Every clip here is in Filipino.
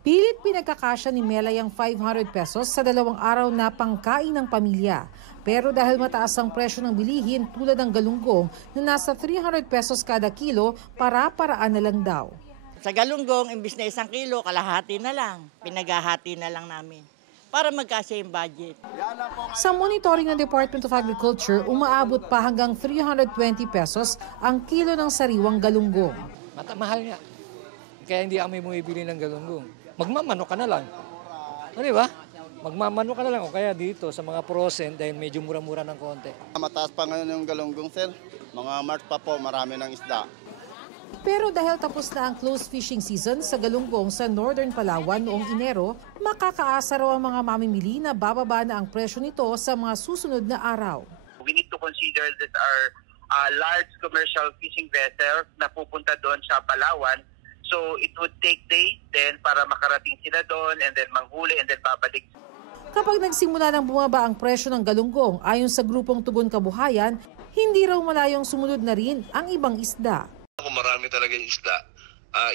Pilit pinagkakasya ni Melay ang 500 pesos sa 2 araw na pangkain ng pamilya. Pero dahil mataas ang presyo ng bilihin tulad ng galunggong na nasa 300 pesos kada kilo, para-paraan na lang daw. Sa galunggong, imbis na 1 kilo, kalahati na lang. Pinaghahati na lang namin para magkasya yung budget. Sa monitoring ng Department of Agriculture, umaabot pa hanggang 320 pesos ang kilo ng sariwang galunggong. Mahal nga. Kaya hindi kami bumibili ng galunggong. Magmamano ka na lang. Di ba? Magmamano ka na lang o kaya dito sa mga frozen dahil medyo mura-mura ng konti. Mataas pa ngayon yung galunggong, sir. Mga March pa po, marami ng isda. Pero dahil tapos na ang close fishing season sa galunggong sa Northern Palawan noong Enero, makakaasa raw ang mga mamimili na bababa na ang presyo nito sa mga susunod na araw. We need to consider that our large commercial fishing vessels na pupunta doon sa Palawan. So it would take days then para makarating sila doon and then manghuli and then babalik. Kapag nagsimula ng bumaba ang presyo ng galunggong, ayon sa grupong Tugon Kabuhayan, hindi raw malayong sumunod na rin ang ibang isda. Kung marami talaga yung isda,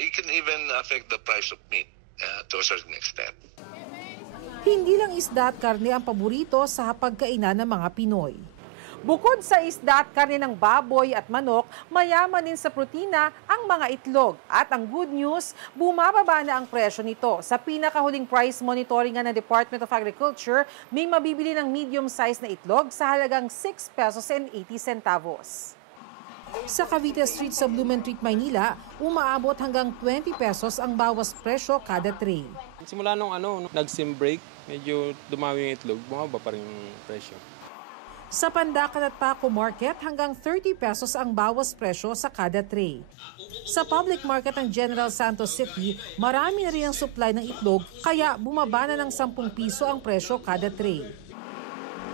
it can even affect the price of meat to a certain extent. Hindi lang isda at karne ang paborito sa hapagkainan ng mga Pinoy. Bukod sa isda at karne ng baboy at manok, mayaman din sa protina ang mga itlog. At ang good news, bumababa na ang presyo nito. Sa pinakahuling price monitoring ng Department of Agriculture, may mabibili ng medium size na itlog sa halagang 6 pesos and 80 centavos. Sa Cavite Street sa Blumentritt, Maynila, umaabot hanggang 20 pesos ang bawas presyo kada tray. Simula nung nag-sim break, medyo dumami yung itlog, bumaba pa rin yung presyo. Sa Pandacan at Paco Market, hanggang 30 pesos ang bawas presyo sa kada tray. Sa public market ng General Santos City, marami na rin ang supply ng itlog, kaya bumaba na ng 10 piso ang presyo kada tray.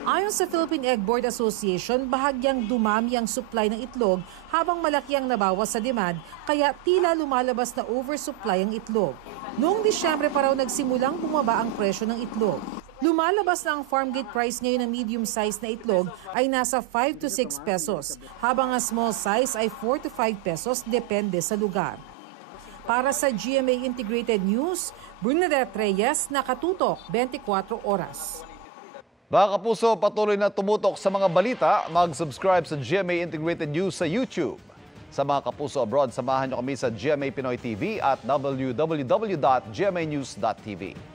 Ayon sa Philippine Egg Board Association, bahagyang dumami ang supply ng itlog habang malaki ang nabawas sa demand, kaya tila lumalabas na oversupply ang itlog. Noong Disyembre pa raw nagsimulang bumaba ang presyo ng itlog. Lumalabas na ang farm gate price ngayon ng medium size na itlog ay nasa 5 to 6 pesos, habang ang small size ay 4 to 5 pesos depende sa lugar. Para sa GMA Integrated News, Bernadette Reyes, nakatutok 24 oras. Mga kapuso, patuloy na tumutok sa mga balita, mag-subscribe sa GMA Integrated News sa YouTube. Sa mga kapuso abroad, samahan niyo kami sa GMA Pinoy TV at www.gmanews.tv.